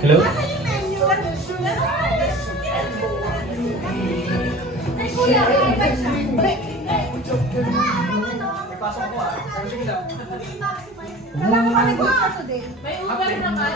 Hello? May Uber naman.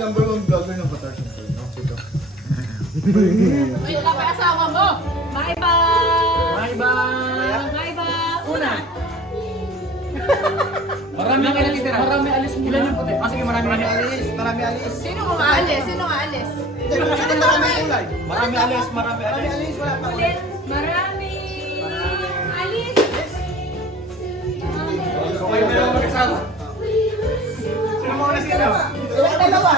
Number one vlogger ng Batar Center, no? Chito. Wait lang, may asawa mo. Bye bye! Bye bye! Una! Marami ang ilan titira. Marami alis mo. Ilan yung puti? Sige, marami alis. Marami alis. Sino umaalis? Sino aalis? Sino marami kulay? Marami alis. Marami Marami alis. alis, wala pa. Ulit. Marami. Alis. So kayo may mga mag-asawa. Sino mga alis ka daw? Dalawa.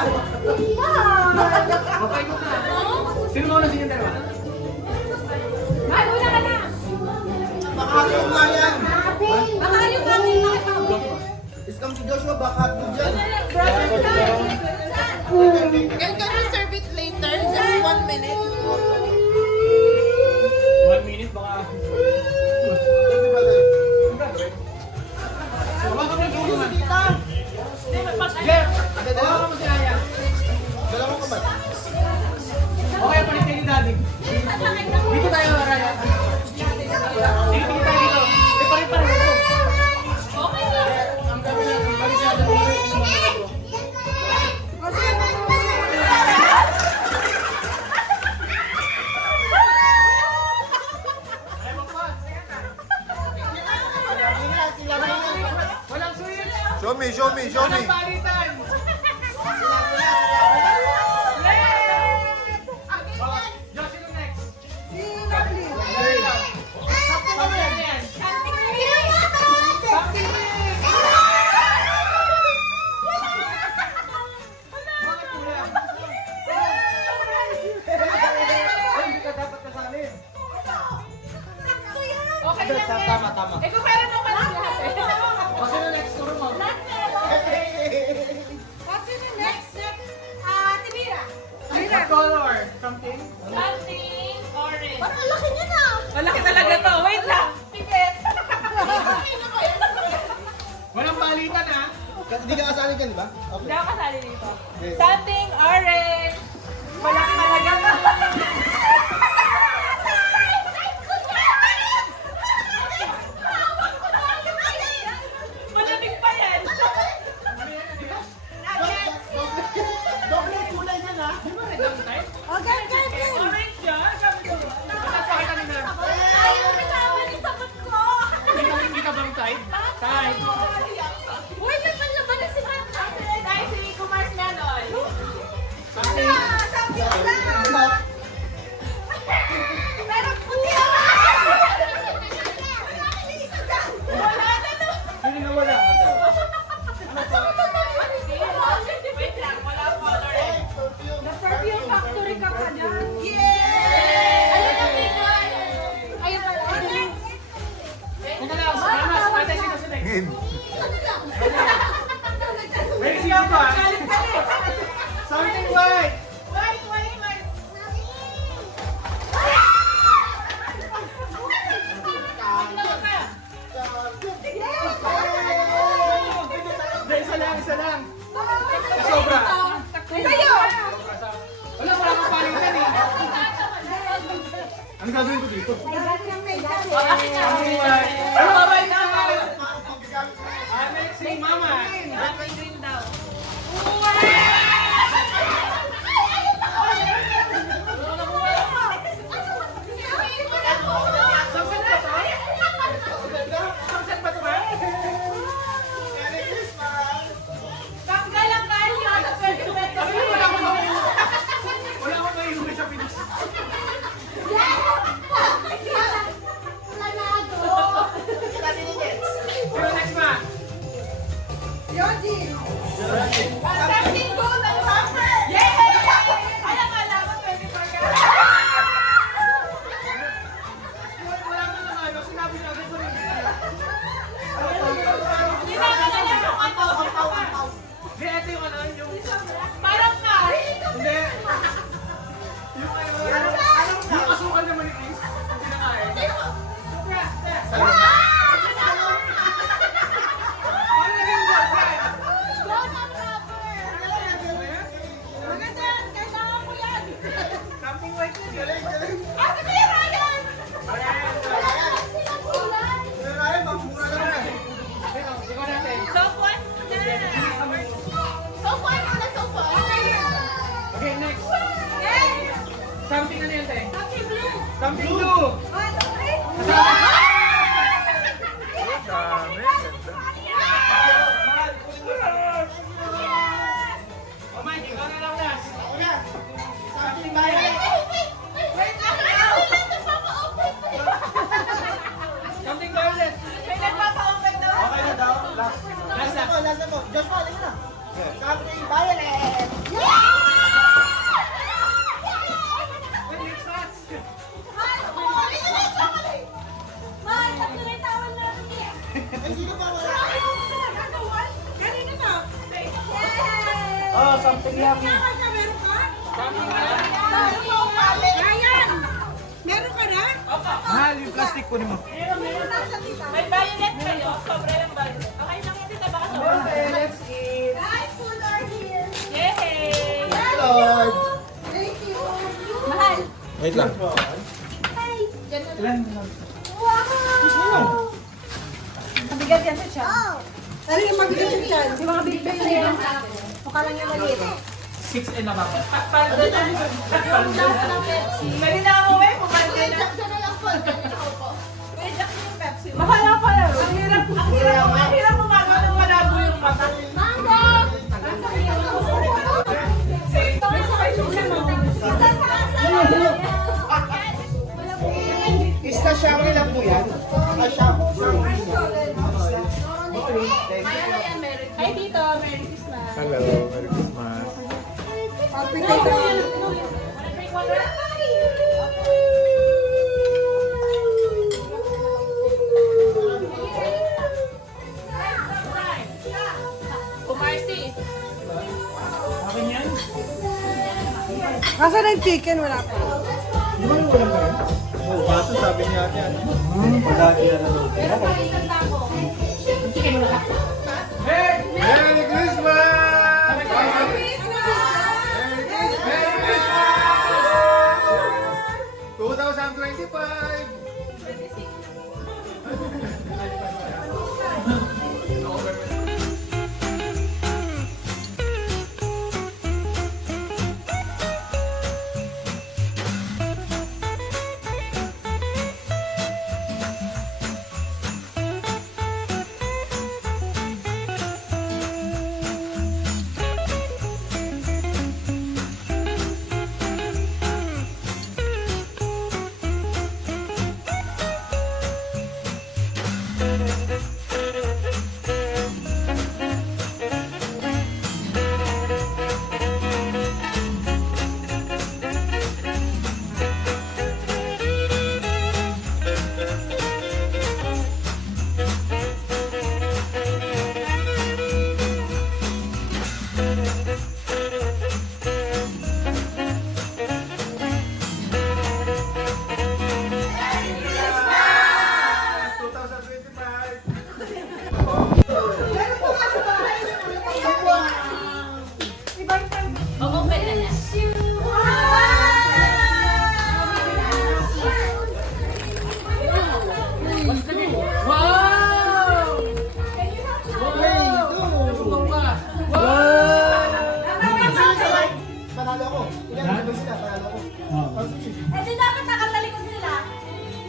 Mapay ko na. Sino mga alis yung dalawa? Ay, una ka na. Baka yung nga yan. Baka yung aking makita. Iskam si Joshua, baka ito dyan. Can you serve it later? Just 1 minute. 1 minute baka. Baka ka may tulungan. Jeff! Baka mo si Aya. Dalawang kamay. Okay, palit kayo ni Daddy. Dito tayo, Raya. Dito tayo dito. Eh, pare-pare. Okay na. Ang gawin natin, balisyado dito. Walang switch! Show me, show me, show me. Walang palitan! Josh, sino next? Dali lang. Sabi na yan. Sabi na yan. Bakit kulang? Ay, hindi ka dapat kasali. Okay lang yan. Tama. Eh, kung meron naman lahat eh. O, sino next? Turo mo. What's your next? Timira. What color? Something? Something orange. Parang ang laki niya na. Malaki talaga to. Wait lang. Pipet. Walang palitan, ha? Hindi ka kasali dyan, di ba? Hindi Okay. ako kasali dito. Something orange. Malaki talaga to. Malamig pa yan. Doble kulay niya na. Okay. Orange yan. Sabi ko. Pakita nila. Ayaw kasama ni sagot ko. Hindi ka bang type? Type. Uy, may panlaban na si Mata. Dahil si Kumars Nanoy. Something. Something lang. gagawin ko dito? Ano ba ba ina? Si Mama. Green daw. Sunset ba ito ba? Tanggal ang kalyo sa 20 meters. Wala akong naiuwi sa Pinas. Sino next ma? Something good ang hammer. Yay! Ay, ang alaman 24 ka. Wala na lang ano. Sinabi natin sa mga. Hindi na alam kung ano. Hindi, ito yung ano. Yung... Parang ka. Hindi. Yung ano. Yung asukal naman ni Chris. Hindi na nga eh. Paano naging boyfriend? Something like that. Galing, galing. Ryan, magmura lang na. Ikaw natin. Someone Okay, next. Something ano yan, te? Something blue. Oh, Mike, ikaw na lang last. Something violet. Something violet. May nagpapa-open daw. Okay na daw. Last. Last na. Last na po. Joshua, halika na. Something violet. Wait, next shots. Ay, sino pa wala? Kanina na. Oh, something yummy. Something Meron ka na? Mahal yung plastic po mo. May violet kayo. Sobra yung violet. Okay lang yun dito. Baka sobra. Let's eat. Yay! Lord. Mahal. Wait lang. Mabigat yan sa tiyan. Ano yung mabigat sa tiyan? Di ba mabigat sa tiyan? Mukha lang yung maliit. 6 and above. Paldo na. Pwede na ako eh. Pumaldo na. May jack yung Pepsi. Mahala pala. Ang hirap umaga nang malabo yung mata. Ista Shangri lang po yan. Hi Tito. Merry Christmas. Hello, Merry Christmas. Drink water? Kumarsi. Akin yan? Kasi ng chicken, wala pa. Di ba yung ulam na yun? Oo, kaso sabi niya yan. Wala yan na lang. Merry Christmas! Merry Christmas! 2025!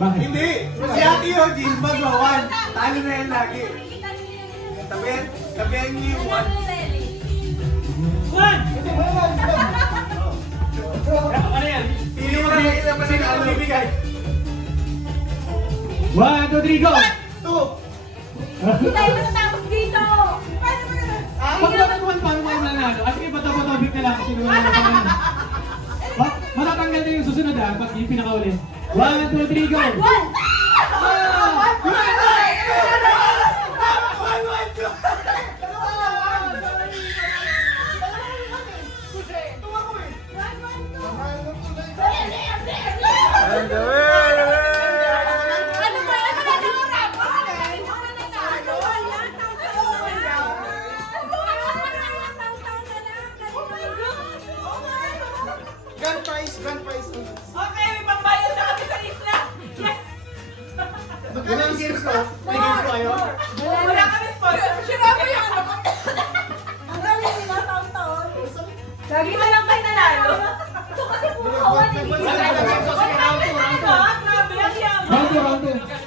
Bakit? Hindi! Si Ate Eugene, mag-1. Talo na yan lagi. Sabihan niyo yung 1. Ano yan? Pili mo na naman Sino ang ang bibigay? 1, 2, 3, go! 2! Hindi tayo matatapos dito. Paano mo naman? Pagkakatuan, paano mo yung nanalo? At sige, patapatapik na lang kasi naman natatanggal. Matatanggal na yung susunod ah, pag yung pinakauli. 1, 2, 3, go! Ang gawin! Ano ba yan? Ano na oras? Ano na tayo? Grand prize, grand prize. Okay, may pambayad na kami sa isla. Yes! Yun ang games ko. May games ko kayo? Wala kami sponsor. Sure ako yung ano ko. Ang galing nila taon-taon. Lagi na lang kayo nanalo. Ito kasi puro kawan eh. Grabe, ang yaman. Round 2, round 2.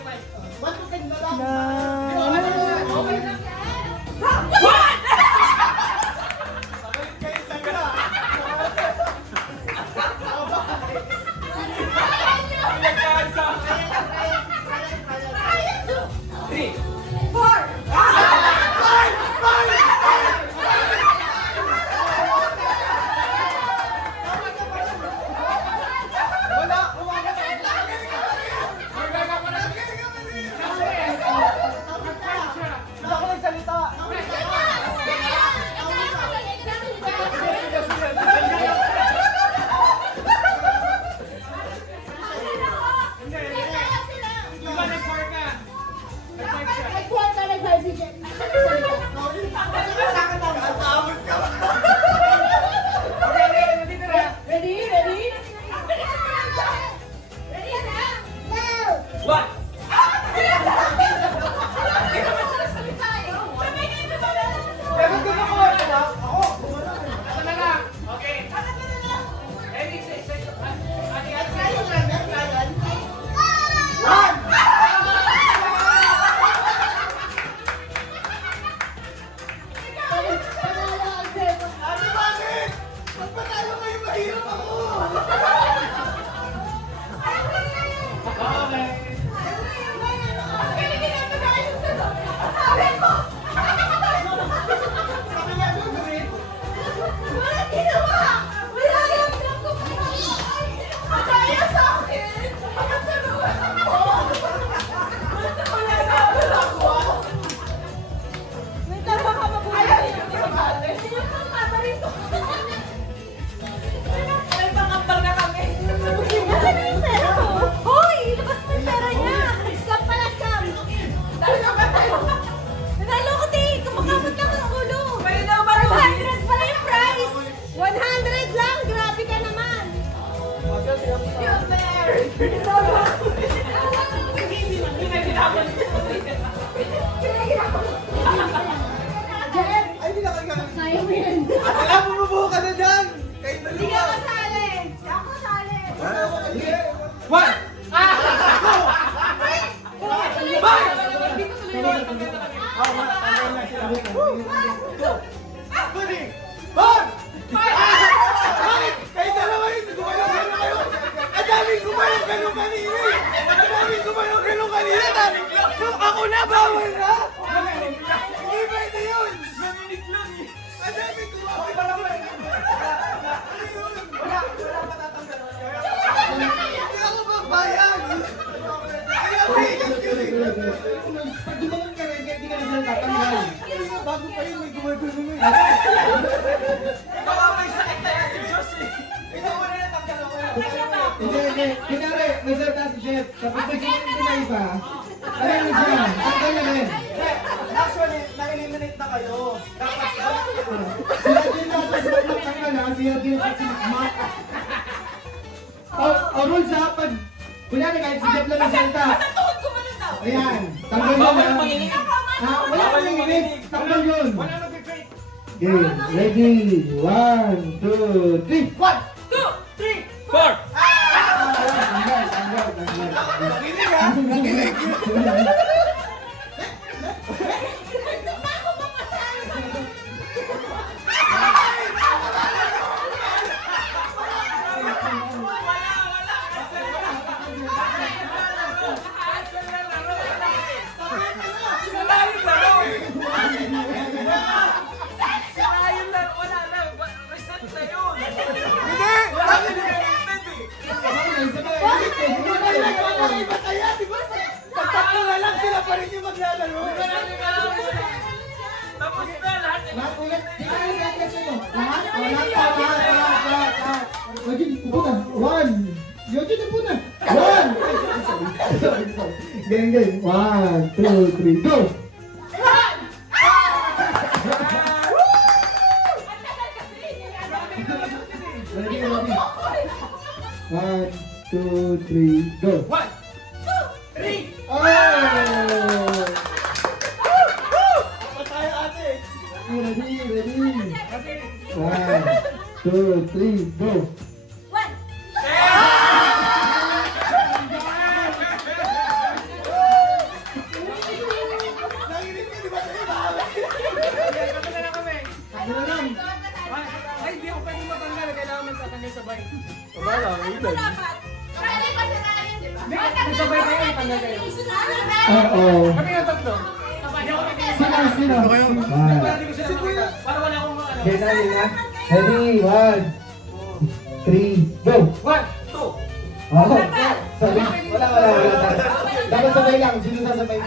Alam mo, mabuo ka na dyan! Kahit na Hindi ka kasali. Ako kasali. One! Bakit? Kahit dalawa yun, gumayon kayo! Ang daming gumayon ganun kanina! Ang daming gumayon ganun kanina! Nung ako na, bawal na! Hindi pwede yun! Ang daming gumayon! Hindi ako magbayan! Pag gumayon ka rin, hindi ka na tatanggal. Bago pa yun, may gumayon na. Baka may sakit na yan si Diyos eh. Ikaw mo na natanggal ako yan. Hindi. Kunyari, reserve na si Chef. Kapag may sinunod na iba, alam mo siya, tanggal na rin. Actually, na-eliminate na kayo. Dapat Sila din dapat sa magtanggal na, sila din kasi mark. O rules ha, pag kunyari kahit si Chef lang ang salita. Sa tuhod ko man daw. Ayan, tanggal yun ha. Ha, wala kang manginig, tanggal yun. wala nag-break. Okay, ready, 1, 2, 3. 1, 2, 3, 4! Tanggal. Nakinig ha? Nakinig. Pagtatlo na lang sila pa rin yung maglalaro. Lahat ulit. Tingnan mo sa akin sa'yo. Lahat? Lahat. Eugene, upo na. 1. Eugene, upo na. 1. Sorry. Gang. 1, 2, 3, go! Ready, ready. 1, 2, 3, go! 1, 2, 3! Oh! Dapat tayo ate. Ready. 1, 2, 3, go! Nakinig ko, di ba tayo bahala? Kami na lang kami. Ano na lang? Ay, hindi ako pwede matanggal. Kailangan magtatanggal sabay. Bahala, may ilan. Sabay kayo, tanggal kayo. Oo. Kami yung tatlo. Hindi ako nag-iisa. Sino? Para hindi ko sila makita. Para wala akong ano. Okay na. Ready, 1, 3, go! 1, 2. Oh, sorry. Wala. Dapat sabay lang. Sino sasabay?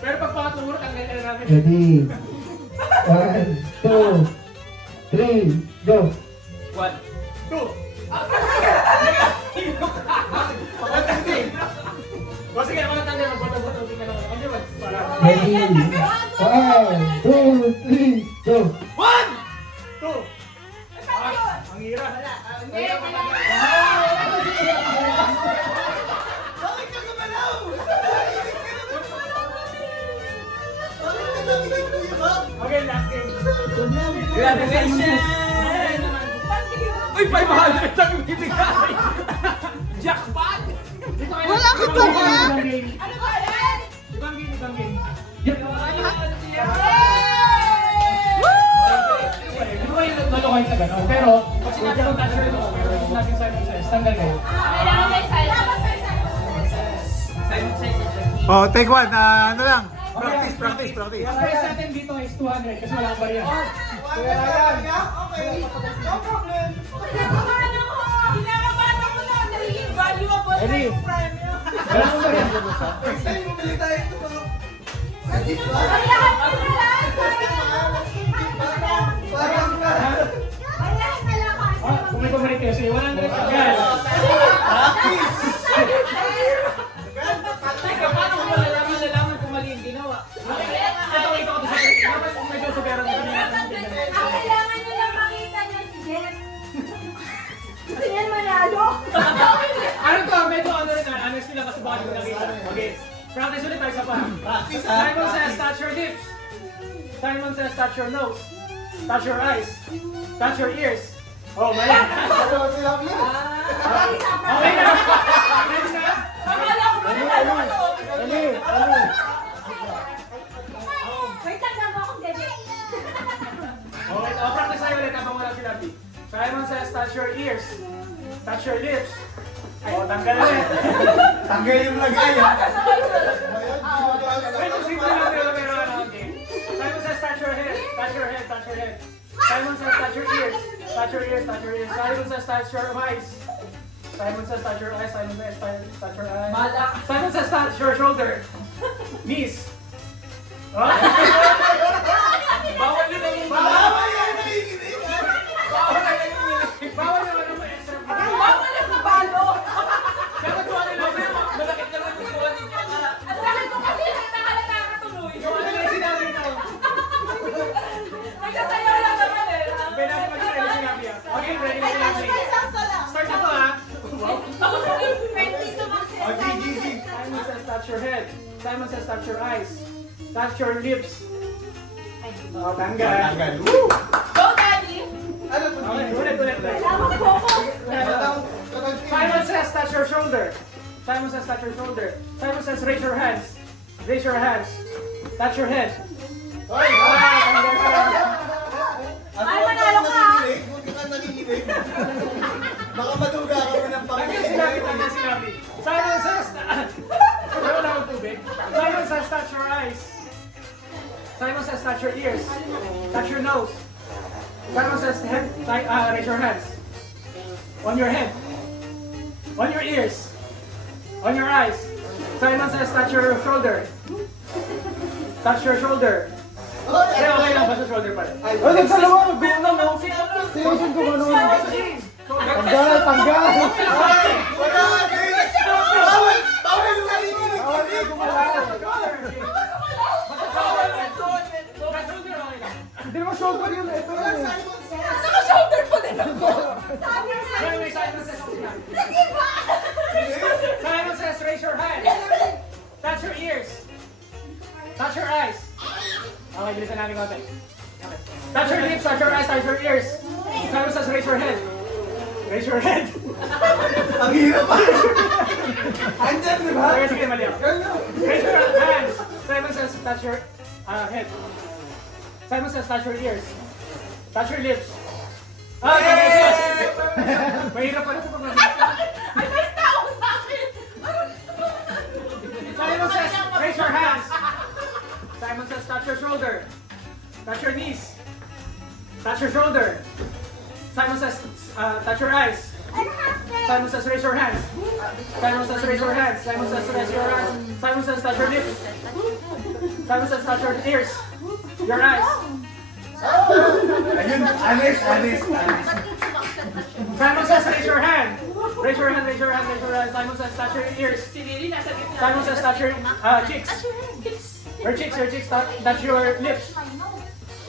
Pero pag pangatlo muna, tanggal na namin. Ready. 1, 2, 3, go! 1, 2. O sige, mga tanggal, magboto-boto. Hindi ka naman. Kasi para. Ready. 1, 2, 3, go! 1, 2. Ang hirap. Bakit ka gumalaw? Bakit ka nakinig ko yung Bob? Okay, last game. Congratulations! Uy, 500 ang bibigay! Jackpot! Wala ka pa ba? Ano ba yan? Ibang game. Yan. Hindi ko kayo nalokohin sa gano'n. Pero, pag sinabi kong touch rate ako, pero kung natin Simon Says, tanggal kayo. Simon Says, Oh, take one. Ano lang? Practice. Ang price natin dito is 200 kasi wala kang barya. Okay. No problem. Ready? Wala kang barya. Next time, bumili tayo ito mga... Parang Kung may pabalik kayo, sige, 100 tanggal. Teka, paano kung malalaman kung mali yung ginawa? Ito ko sa dapat medyo sobera na kami natin. Kailangan nyo lang makita niyo si Jen. Kasi yan manalo. Ano to? Medyo ano rin na, honest lang kasi baka di ko nakita. Okay, practice ulit tayo sa pa. Simon says, touch your lips. Simon says, touch your nose. Touch your eyes. Touch your ears. Oh, mali. Okay na? Ready na? Akala ko manalo ka to. Wait lang, naman akong gede. Okay, practice tayo ulit habang wala si Labi. Simon says, touch your ears. Touch your lips. Oh, tanggal ulit. tanggal yung lagay ha. Medyo simple lang pero okay. Simon says, touch your head. Touch your head. Simon says, touch your ears. Touch your ears. Simon says, touch your eyes. Simon says, touch your eyes. Simon says, touch your eyes. Simon says, touch your shoulder. Knees. Oh? Bawal yun ang Bawal yan, nakikinig. Bawal yun ang extra. Bawal ang kabalo. Dapat kung ano lang yun, malakit na lang yung kuha ninyo. Ang dahil ko kasi halata ka tuloy. Yung ano yung sinabi ko. Nagsasayaw lang naman eh. Pwede natin mag-try na sinabi ah. Okay, ready na sinabi. Start na to ah. Ako sa 20 to max. Simon says touch your head. Simon says touch your eyes. Touch your lips. Oh, tanggal. Woo! Go, Daddy. Ano to? Okay, ulit. Kailangan focus. Simon says touch your shoulder. Simon says touch your shoulder. Simon says raise your hands. Raise your hands. Touch your head. Ay, Ay, manalo ka. Huwag ka nanginginig. Baka maduga ka mo ng Lagyan sinabi. Simon says, wala na akong tubig. Simon says touch your eyes. Simon says touch your ears. Touch your nose. Simon says head, raise your hands. On your head. On your ears. On your eyes. Simon says touch your shoulder. Touch your shoulder. Hindi, okay lang. Basta shoulder pa rin. Ay, nagdalawa, nagdalawa mo. Seryoso ko ano. Tanggal, tanggal. Wala! Bawal! Bawal yung nanginginig! Bawal ka gumalaw. Hindi naman shoulder yun. Ito yun eh. Naka-shoulder pa din ako. Simon says raise your hand. Touch your ears. Touch your eyes. Okay, bilisan natin konti. Okay. Touch your lips, touch your eyes, touch your ears. Simon says raise your head. Raise your head. Ang hirap pa! Andyan, di ba? Okay, sige, mali ako. Raise your hands. Simon says touch your head. Simon says touch your ears. Touch your lips. Ah, yes! Mahirap pa rin ito pag Ay, may tao sa akin. Simon says raise your hands. Simon says touch your shoulder. Touch your knees. Touch your shoulder. Simon says touch your eyes. Simon says raise your hands. Simon says raise your hands. Simon says raise your hands. Simon says touch your lips. Simon says touch your ears. Your eyes. Ayun, alis. Simon says raise your hand. Raise your hand, raise your hand, raise your hand. Simon says touch your ears. Simon says touch your cheeks. Your cheeks, touch your lips.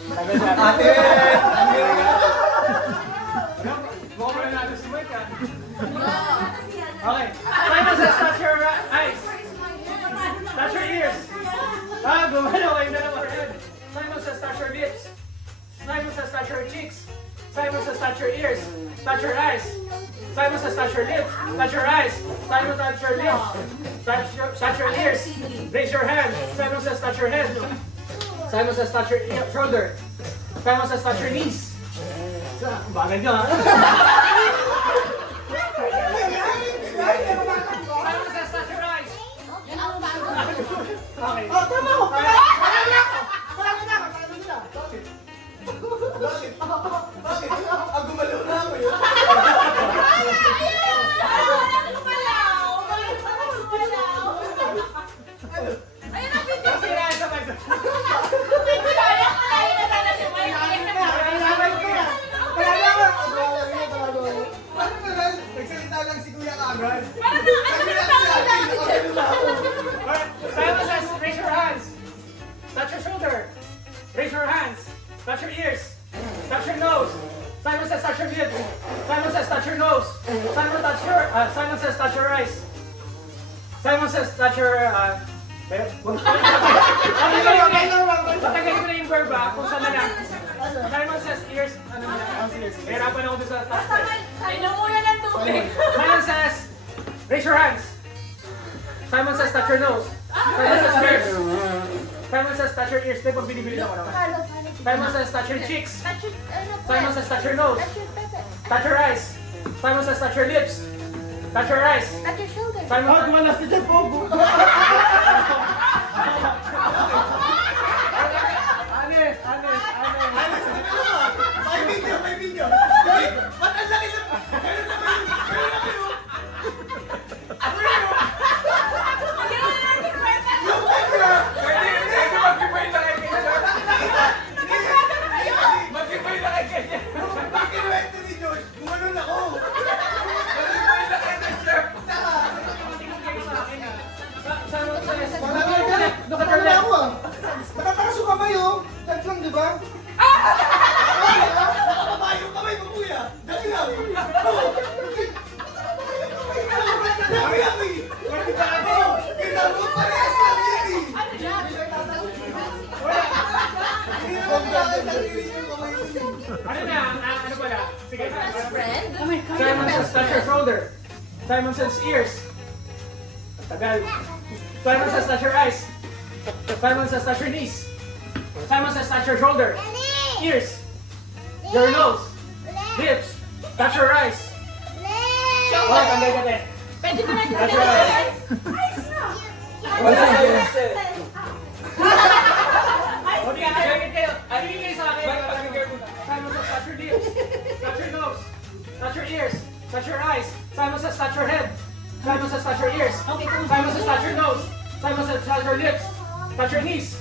Ate! Ang hirap. Baka na natin si Mike ah. Okay. Simon says touch your eyes. Touch your ears. Gumano kayo dalawa. Simon says touch your lips. Simon says touch your cheeks. Simon says touch your ears. Touch your eyes. Simon says touch your lips. Touch your eyes. Simon touch your lips. Touch your ears. Raise your hand. Simon says touch your head. Simon says touch your shoulder. Simon says touch your knees. Bagay nyo ha. Simon says touch your eyes. Okay. Bakit? Ang gumalaw na ako yun. Sige na, sabay. Nagsalita lang si Kuya kaagad. Simon says raise your hands. Touch your shoulder. Raise your hands. Touch your ears. Touch your nose. Simon says touch your lips. Simon says touch your nose. Simon says touch your eyes. Simon says touch your Patagalin ko na yung verb ah, kung saan na lang. Simon says ears. Ano na lang? Hirapan ako doon sa touch test. Simon says raise your hands. Simon says touch your nose. Simon says ears. Simon says touch your ears. Pag binibili ako naman. Simon says touch your cheeks. Simon says touch your nose. Touch your eyes. Simon says touch your lips. Touch your eyes. Simon Wala si Jeff Pogo. Honest. May video. Ba't ang laki na? Ganun na ba yun? Yung camera! Pag kinuwento ni Josh, gumanon ako. Look at your left. ako ah. Nakatakas yung kamay oh. Tag lang, di ba? Nakakabayo yung kamay mo, kuya. Dali lang. Dami lang eh. Kita mo, parehas lang yan eh. Hindi naman nakakasalirin yung kamay mo eh. Ano pala? Sige. Simon says touch your shoulder. Simon says ears. Tagal. Simon says touch your eyes. Simon says touch your knees. Simon says touch your shoulder. Ears. Your nose. Lips. Touch your eyes. Oh, tanggal ka din. Pwede ko na Touch your eyes. Wala yes eh. O, di ka, gagawin kayo. Alingin kayo sa akin. Simon says touch your lips. Touch your nose. Touch your ears. Touch your eyes. Simon says touch your head. Simon says touch your ears. Simon says touch your nose. Simon says touch your lips. Touch your knees.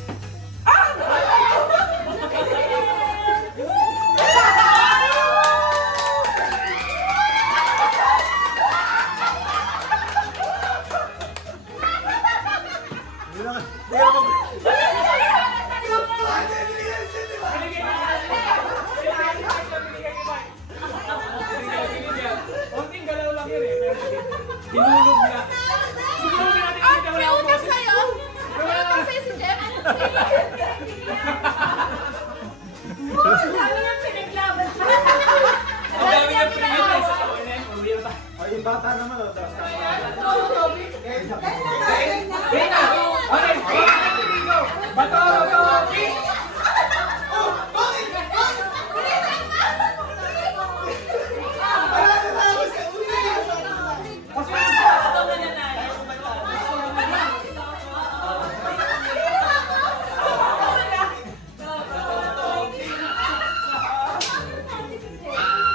Konting galaw lang yun eh. Pero sige. Hinulog na. Susunod natin ulit na wala akong boses. Wala na. si Jeff. Ang dami niyang pinaglaban. Ang dami ng privilege. Uwi na tayo. Ay, yung bata naman. Wait na. Okay. Go. Bato, bato, kick. Pasunod siya.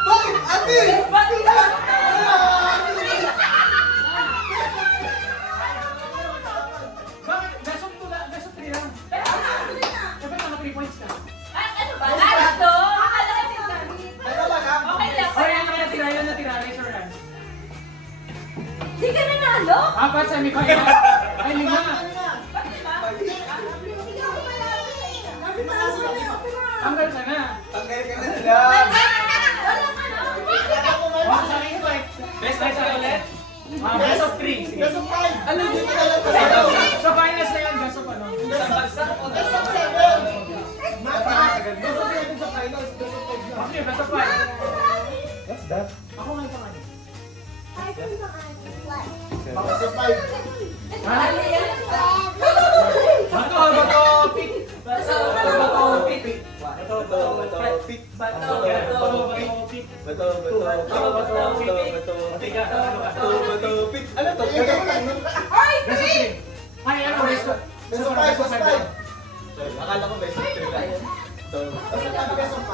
Bakit? Ate! Bakit? Gasong 2 lang. Gasong 3 lang. Dapat naka 3 points na. Ano ba? Lalo? Teka lang ha. Okay lang. Oh, yan ang natira. Yan ang natira. Raise your hands. Di ka nanalo? 4 semi-final. Ay, 5. Tanggal ka na. Tanggal ka na lang. Oh, sa akin ito eh. Best of ulit. Best of 3. Sige. Best of 5. Ano dito na lang Sa finals na yan, best of ano? Best of 7. Mata. Best of 7 sa finals. Best of 5 na. Okay, best of 5. What's that? Ako nga ito kanya. Best of 5. Bato, bato, pick. Bato, bato, pick. Bato, bato, pick. Bato, bato, pick. Bato, bato, Tiga, bato, bato, pick. Ano to? Best of 3. Ay, ano, best of Best of 5, best of 5. Akala ko best of 3 lang. Basta sabi best of 5.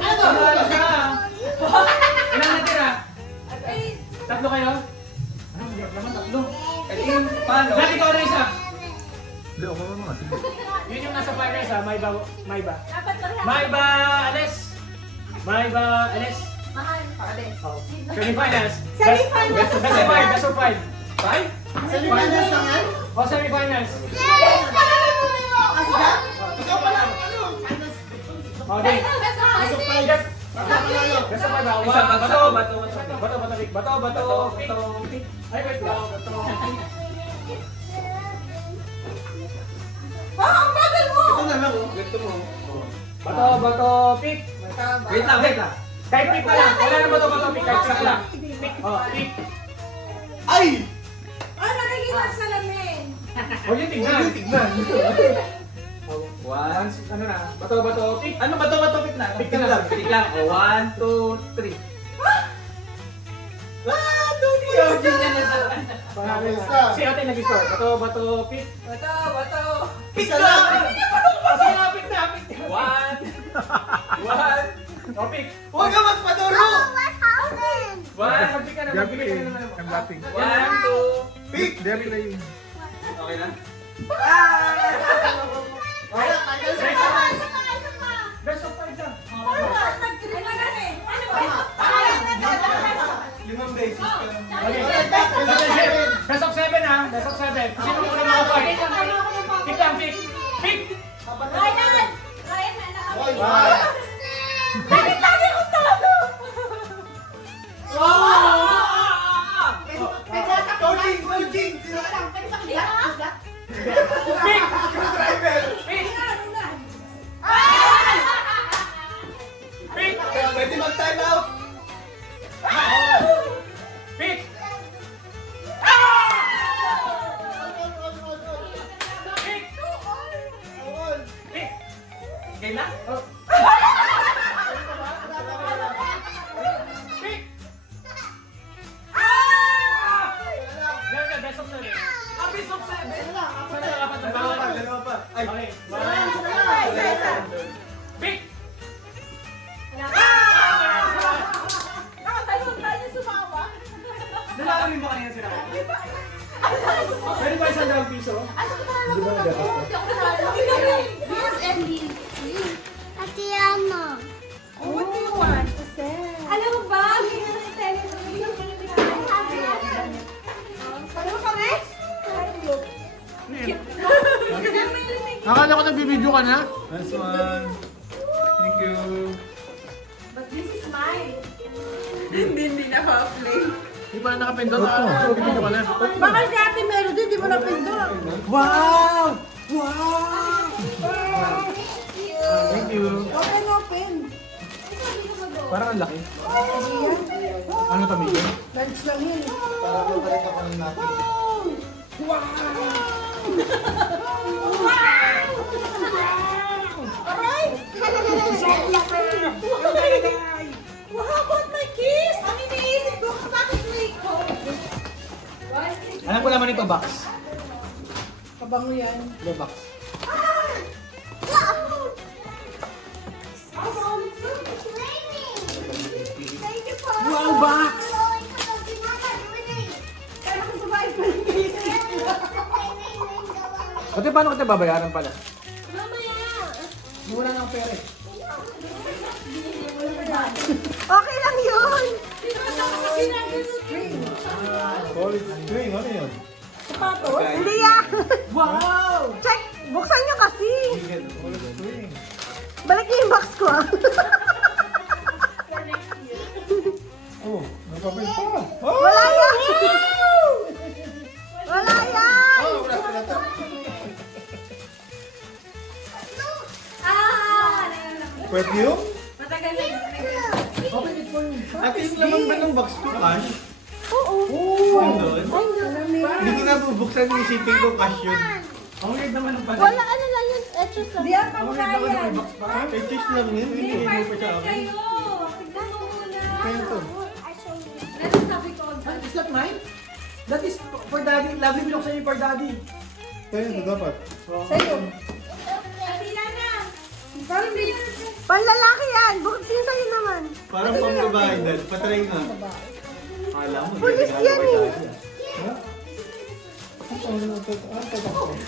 Ano? Ano siya? Ilan natira? 3 kayo? Ano, hirap naman 3. Paano? Dati ko na isa. Hindi, ako naman. Yun yung nasa finals ha, may ba? Dapat parehas. May ba, Ales? May ba, Ales? Mahal. Semi-finals. Semi-finals. Best of 5. 5? Semi-finals na nga? O, semi-finals. Ikaw pala, ano? Finals. Okay. Best of 5. Best of 5 ba? Isa, bato, bato, pick. Bato, pick. Ay, wait lang. Bato, pick. Ang bagal mo! Ito na lang, oh. Ganito mo. Bato, pick. Wait lang. Kahit pick pa lang. Wala na bato, pick. Kahit pick lang. Pick. O, pick. Ay! Ano nakikita sa salamin? Huwag yung tignan. Tignan. Once, ano na? Bato, pick. Ano ba to pick na? Pick na lang. Pick lang. 1, 2, 3. Ah! Tony! Pangalan na. Si Ote nag-store. Bato, pick. Bato. Pick na lang! Kasi nga, pick na. 1. O, pick. Huwag ka magpaduro! Mag-pick ka na. Magbigay ka na naman. I'm laughing. 1, 2, pick! They're playing. Okay na? Best of 5 lang. Limang beses ka. Okay. Best of 7 ha. Best of 7. Sino mo na mga 5? Pick lang, pick. Pick! Ryan! Pick! Coaching! Sino ka? Pick! Driver! Pick! Pick! Pwede mag-time out! Pick! oh. Di ba nagatas ka? Yes, Ellie. Tatiana. Oh, what do you want? Alam mo ba? Alam mo pa, Rex? Akala ko nagbibideo ka na. Nice one. Thank you. But this is mine. Hindi naka-play. Hindi pa na nakapindot. Nagbibideo ka na. Baka si Ate Melody, di mo napindot. Wow! Wow! Thank you. Open, open. Parang ang laki. Ano to, Miguel? Lunch lang yun. Para ko balik ako ng natin. Wow, how about my kiss? Ang iniisip ko, bakit may ko? Alam ko naman ito, box. Kabango yan. Ito, box. Wow, box! Kaya kung survive pa rin kayo sa Ate, paano kita babayaran pala? Mamaya! Wala nang pera eh. Okay lang yun. Solid string, ano yun? Sapatos? Hindi yan. Wow! Check, buksan nyo kasi. Solid string. Balik niyo yung box ko ah. Oh, may papel pa. Wala yan. Wala yan. Oh, wala sila to. Pwede yun? Matagal na yun. Ate, yung laman ba ng box ko, cash? Oo. Nandun? Hindi ko na bubuksan yung isipin ko, cash yun. Ang weird naman ng pala. Wala, ano lang yun? Etchos lang. Di yan pang yan. Eh, cheese lang yun. Hindi mo pa siya ako. Tignan mo muna. Kaya to. Ano sabi ko? Is that mine? That is for daddy. Lovely bilog sa'yo for daddy. Kaya to dapat. Sa'yo. Parang hindi. Panlalaki yan. Bukod sin sa'yo naman. Parang pang babae dad. Patry nga. Alam mo. Pulis yan eh.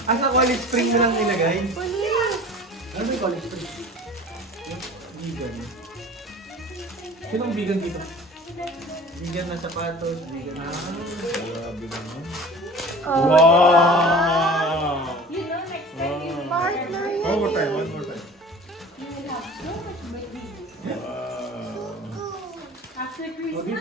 Asa quality spring mo lang nilagay? Ano ba yung college free? Vegan. Sinong vegan dito? Vegan na sapatos. Vegan na. Grabe naman. Oh. Wow! Partner yan. One more time, one more time. After Christmas.